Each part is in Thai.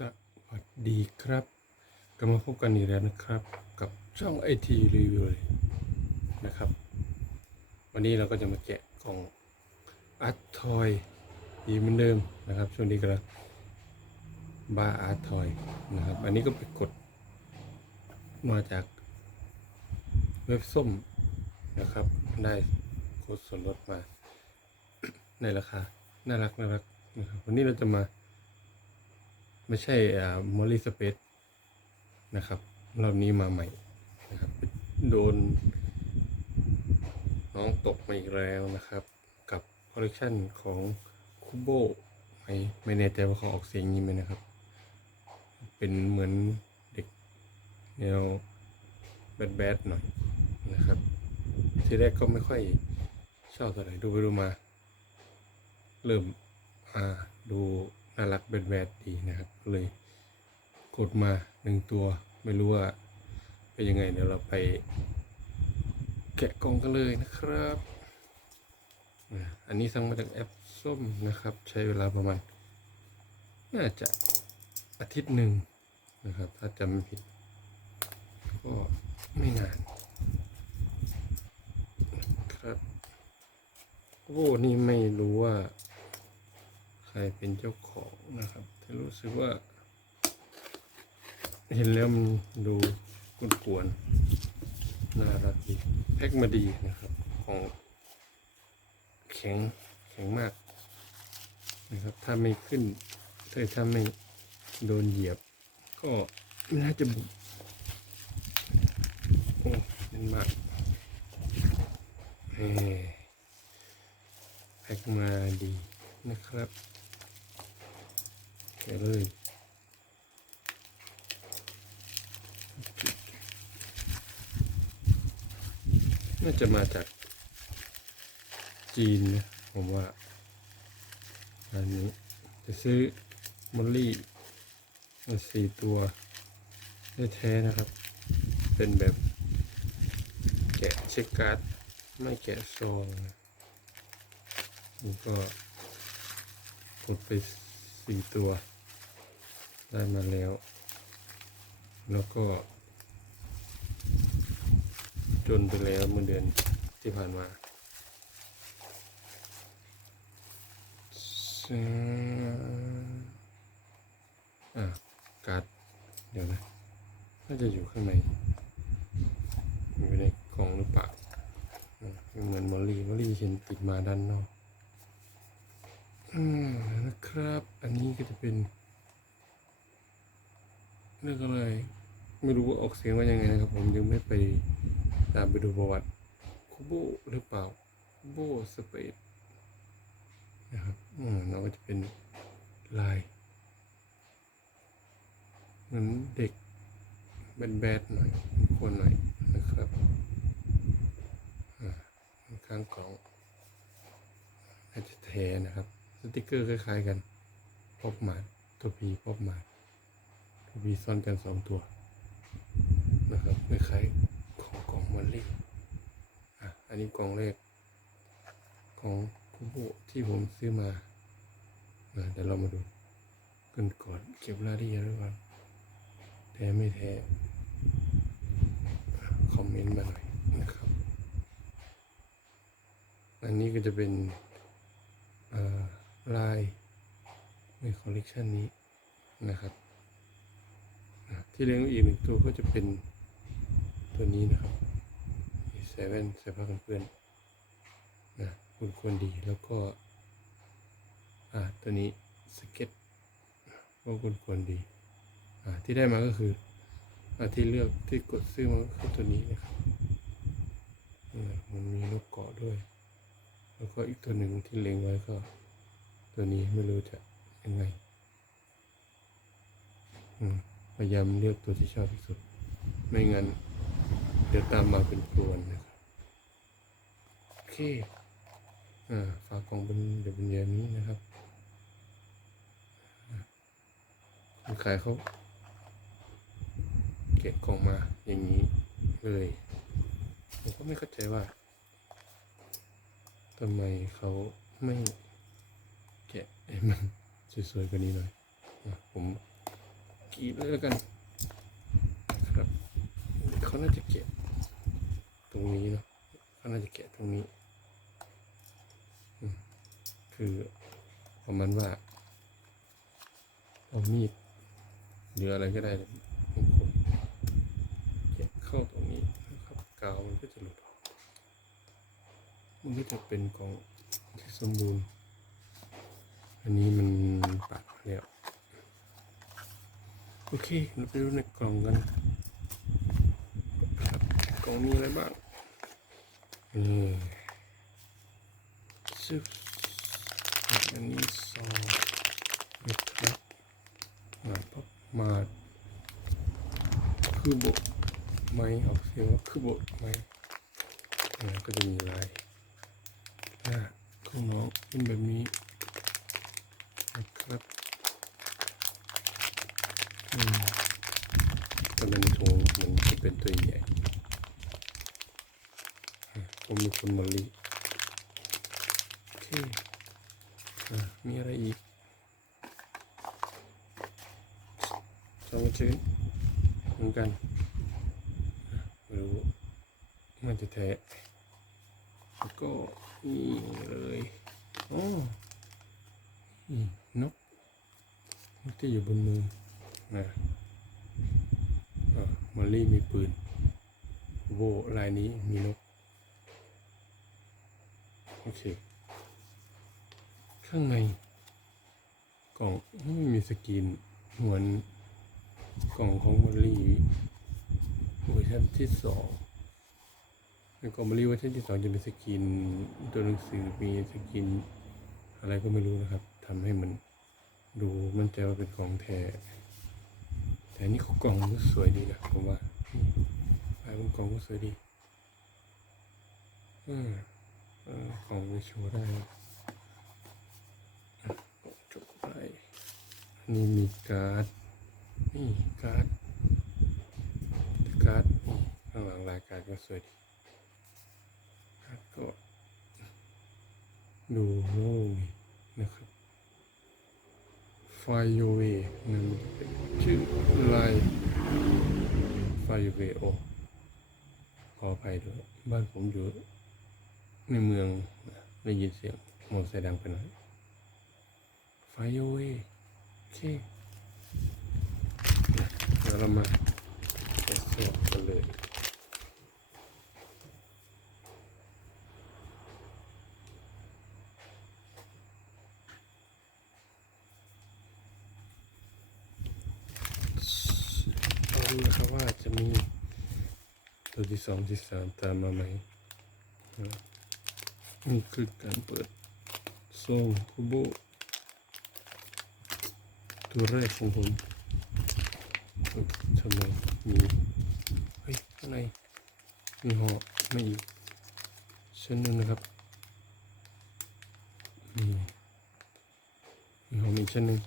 สวัสดีครับกลับมาพบกันอีกแล้วนะครับ กับช่องไอทีรีวิวเลยนะครับ วันนี้เราก็จะมาแกะของอาร์ตทอยดีเหมือนเดิมนะครับช่วงนี้ก็บาอาร์ตทอยนะครับ อันนี้ก็ไปกดมาจากเว็บส้มนะครับ ได้โค้ดส่วนลดมาในราคาน่ารักน่ารักนะครับวันนี้เราจะมา ไม่ใช่อ่ามอลลี่สเปซนะครับรอบนี้มาใหม่นะครับโดน น้องตกมาอีกแล้วนะครับ กับคอลเลกชันของคูโบไม่ไม่แน่ใจว่าเขาออกเสียงนี้ไหมนะครับ เป็นเหมือนเด็กแนวแบดแบดๆหน่อยนะครับทีแรกก็ไม่ค่อยชอบเท่าไหร่ดูไปดูมา เริ่มอ่าดู น่ารักแบดแบดๆดีนะครับเลยกดมาหนึ่งตัวไม่รู้ว่าเป็นยังไงเดี๋ยวเราไปแกะกล่องกันเลยนะครับ อันนี้สั่งมาจากแอปส้มนะครับ ใช้เวลาประมาณ น่าจะอาทิตย์หนึ่งนะครับ ถ้าจำไม่ผิด ก็ไม่นานครับ โอ้ นี่ไม่รู้ว่า รเป็นเจ้าของนะครับแต่รู้สึกว่า เห็นแล้วมันดูกวนๆน่ารักดีแพ็กมาดีนะครับ ของแข็งแข็งมากนะครับ ถ้าไม่ขึ้นถ้าถ้าไม่โดนเหยียบ ก็ไม่น่าจะบุบโอ้เล่นมากแพ็กมาดีนะครับ แกะเลยน่าจะมาจากจีนนะผมว่าอันนี้จะซื้อมอลลี่มาสี่ตัวแท้ๆนะครับ เป็นแบบแกะเช็คการ์ดไม่แกะซองนะนี่ก็กดไปสี่ตัว ได้มาแล้ว แล้วก็ จนไปแล้วเมื่อเดือนที่ผ่านมาซึ่งอะการ์ดเดี๋ยวนะน่าจะอยู่ข้างในอยู่ในกล่องหรือเปล่าเหมือนมอลลี่มอลลี่เห็นติดมาด้านนอกอืมนะครับ อันนี้ก็จะเป็น เรื่องอะไรไม่รู้ว่าออกเสียงว่ายังไงนะครับ ผมยังไม่ไปตามไปดูประวัติคูโบหรือเปล่าคูโบสเปดนะครับอืมเราก็จะเป็นลายเหมือนเด็กแบดๆหน่อยคนหน่อยนะครับข้างกล่องอาจจะแทนะครับ สติกเกอร์คล้ายๆกัน พบมาตัวพีพบมา ตัวพีซ่อนกันสองตัวนะครับคล้ายๆของกล่องมอลลี่อะอันนี้กล่องแรกของคุโบที่ผมซื้อมานะเดี๋ยวเรามาดูกันก่อนเก็บรายละเอียดไว้ก่อนแท้ไม่แท้คอมเมนต์มาหน่อยนะครับ อันนี้ก็จะเป็นลายในคอลเลกชันนี้นะครับ ที่เลี้ยงอีกหนึ่งตัวก็จะเป็นตัวนี้นะครับเซเว่นใส่ผ้ากันเปื้อนนะคุณควรดีแล้วก็อ่าตัวนี้สเก็ตก็คุณควรดีอ่าที่ได้มาก็คืออ่าที่เลือกที่กดซื้อมาก็คือตัวนี้นะครับอ่ามันมีลูกเกาะด้วย แล้วก็อีกตัวหนึ่งที่เล็งไว้ก็ ตัวนี้ไม่รู้จะยังไง อืม พยายามเลือกตัวที่ชอบที่สุด ไม่งั้นเดี๋ยวตามมาเป็นกวนนะครับโอเคอ่าฝากกล่องเป็นเดี๋ยวเป็นอย่างนี้นะครับอ่าคนขายเขาเก็บกล่องมาอย่างนี้เลยผมก็ไม่เข้าใจว่าทำไมเขาไม่แกะให้มันสวยๆกว่านี้หน่อยอะผม กรีดเลยแล้วกันครับเขาน่าจะแกะตรงนี้เนาะเขาน่าจะแกะตรงนี้อืมคือประมาณว่าเอามีดหรืออะไรก็ได้เลยผมแกะเข้าตรงนี้นะครับกาวมันก็จะหลุดออกมันก็จะเป็นกองที่สมบูรณ์ อันนี้มันปักแล้ว โอเคเราไปดูในกล่องกันครับกล่องมีอะไรบ้างนี่ซึบอันนี้ซองนะครับมาพับมาคือโบะไม้ออกเสียงว่าคือโบะไม้แล้วก็จะมีลายหน้าของน้องเป็นแบบนี้นะครับ อืมแต่มันในถุงมันจะเป็นตัวใหญ่อะผมมีคนมาลีโอเคอมีอะไรอีกสองชิ้นเหมือนกันไม่รู้มันจะแท้แล้วก็นี่เลยอ๋อนี่นกนกที่อยู่บนมือ นะมอลลี่มีปืน โวลายนี้มีนก โอเค ข้างใน กล่องไม่มีสกรีนเหมือนกล่องของมอลลี่เวอร์ชันที่สองในกล่องมอลลี่เวอร์ชันที่สองจะเป็นสกรีนตัวหนังสือมีสกรีนอะไรก็ไม่รู้นะครับทำให้มันดูมั่นใจว่าเป็นของแท้ แต่อันนี่เขากล่องก็สวยดีนะผมว่าลายบนกล่องก็สวยดีออเออกล่องไปโชว์ได้จบไปนี่มีการ์ดนี่การ์ดการ์ดข้างหลังลายการก็สวยดีก็ดูโล่งนะครับ ไฟโยเวนั่นเป็นชื่อลายไฟโยเวโอขออภัยด้วย บ้านผมอยู่ในเมืองได้ยินเสียงมอเตอร์ไซค์ดังไปหน่อยไฟโยเวโอเคเดี๋ยวเรามาแกะสลักกันเลย เรา ดูนะครับว่าจะมีตัวที่สองที่สามตามมาไหมนะนี่คือการเปิดซองคูโบตัวแรกของผมเฮ้ยทำไมมีเฮ้ยข้างในมีห่อไม่อีกชั้นหนึ่งนะครับมีมีห่อมีชั้นหนึ่ง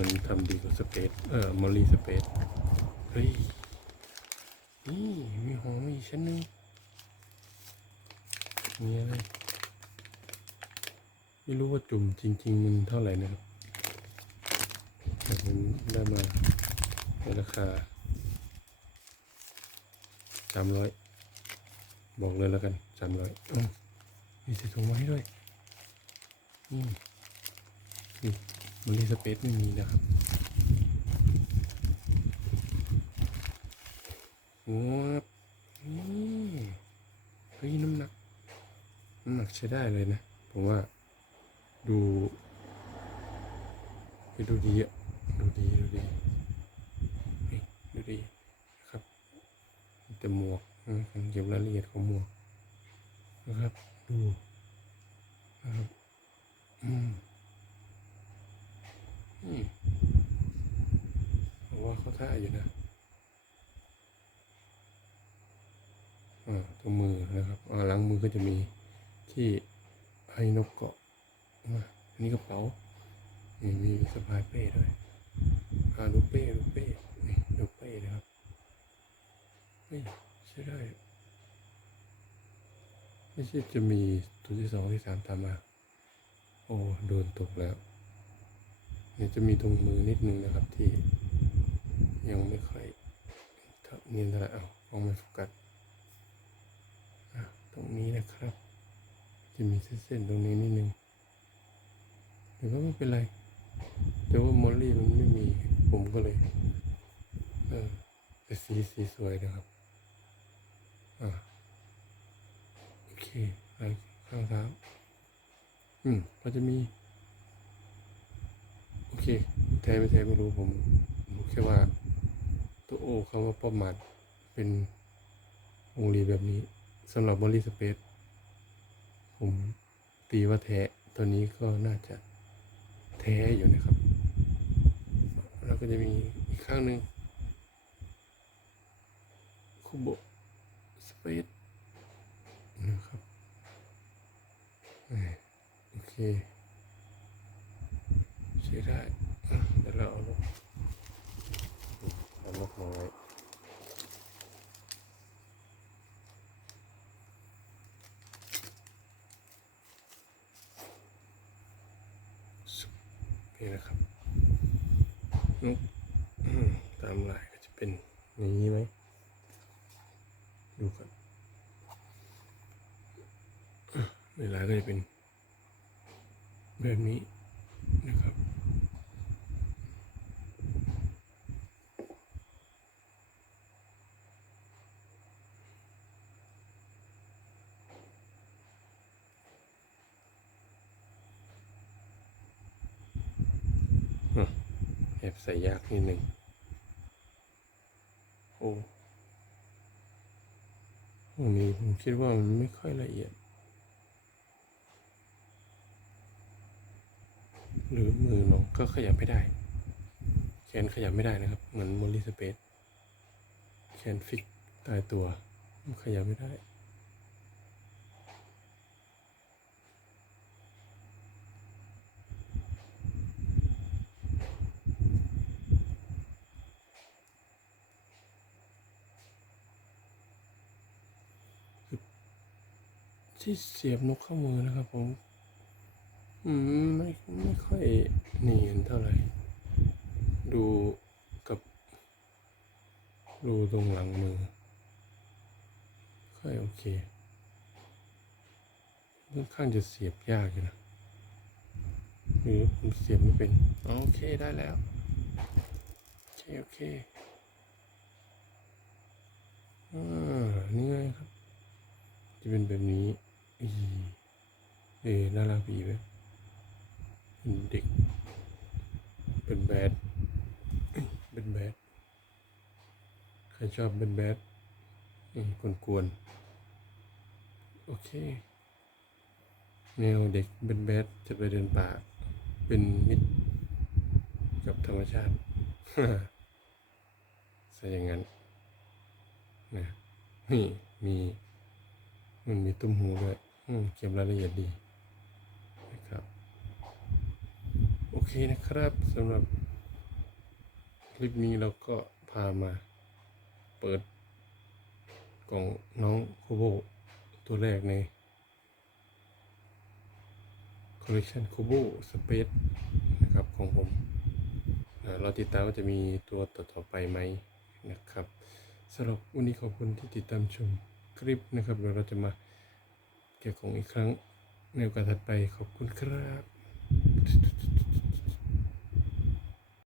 มันทำดีกว่าสเปซเออมอลลี่สเปซเฮ้ย นี่มีหอมอีกชั้นหนึงมีอะไรไม่รู้ว่าจุ่มจริง ๆ มันเท่าไหร่นะครับแต่ผมได้มาในราคาสามร้อยบอกเลยแล้วกันสามร้อยมีใส่ถุงไว้ด้วยนี่นี่มั นรีสเปซไม่มีนะครับโอ้นี่เฮ้ยน้ำหนัก น้ำหนักใช้ได้เลยนะ ผมว่าดูเฮ้ยดูดีอะดูดี ดูดีเฮ้ยดูดีนะครับแต่หมวกผมเก็บรายละเอียดของหมวกนะครับ ดูนะครับ อืม ผมว่าเขาท่าอยู่นะอ่าตรงมือนะครับอ่าหลังมือก็จะมีที่ให้นกเกาะอ่าอันนี้กระเป๋านี่มีสะพายเป้ด้วยอาดูเป้ดูเป้นี่ดูเป้นะครับเฮ้ยใช่ได้ ไม่ใช่จะมีตัวที่สองที่สามตามมา โอ้ โดนตกแล้ว เนี่ยจะมีตรงมือนิดนึงนะครับที่ ยังไม่ค่อยเท่านี้เท่าไหร่เอามองไม่โฟกัสตรงนี้นะครับ จะมีเส้นๆตรงนี้นิดนึงแต่ก็ไม่เป็นไร แต่ว่ามอลลี่มันไม่มีผมก็เลยเออแต่สีสีสวยนะครับอ่าโอเคข้างเท้าอืมก็จะมี โอเคแท้ไม่แท้ไม่รู้ผมรู้แค่ว่าตัวโอคำว่าป้อมหมัดเป็นวงรีแบบนี้สำหรับบอลลี่สเปซผมตีว่าแท้ตัวนี้ก็น่าจะแท้อยู่นะครับ แล้วก็จะมีอีกข้างหนึ่งคูโบสเปซนะครับโอเค ใช้ได้อะเดี๋ยวเราเอาลงเอาลกน้อยสุบนี่นะครับนกตามลายก็จะเป็นอย่างนี้ไหมดูก่อนอะเวลายก็จะเป็นแบบนี้นะครับ อะแอบใส่ยากนิดหนึ่งโอ้ตรงนี้ผมคิดว่ามันไม่ค่อยละเอียด หรือมือน้องก็ขยับไม่ได้ แขนขยับไม่ได้นะครับ เหมือนโมลิสเปซแขนฟิกตายตัว ขยับไม่ได้ ที่เสียบนกข้ามือนะครับผม อืมไม่ไม่ค่อยเนียนเท่าไหร่ ดูกับรูตรงหลังมือ ค่อยโอเคค่อนข้างจะเสียบยากอยู่นะหรือผมเสียบไม่เป็น โอเคได้แล้ว โอเค โอเคอ่านี่ไงครับ จะเป็นแบบนี้ เอน่ารักดีไหมเป็นเด็ก เป็นแบด เป็นแบด ใครชอบเป็นแบดนี่กวนๆโอเค แนวเด็กเป็นแบดจะไปเดินป่า เป็นมิตรกับธรรมชาติซะอย่างนั้นนะนี่มี มันมีตุ้มหูด้วย อืมเก็บรายละเอียดดีนะครับโอเคนะครับสำหรับคลิปนี้เราก็พามาเปิดกล่องน้องโคโบตัวแรกใน Collection c o b o Space นะครับของผมเราติดตามว่าจะมีตัวต่อๆไปไหมนะครับสำหรับวันนี้ขอบคุณที่ติดตามชมคลิปนะครับเดี๋ยวเราจะมา เกี่ยวกับอีกครั้งในโอกาสถัดไปขอบคุณครับ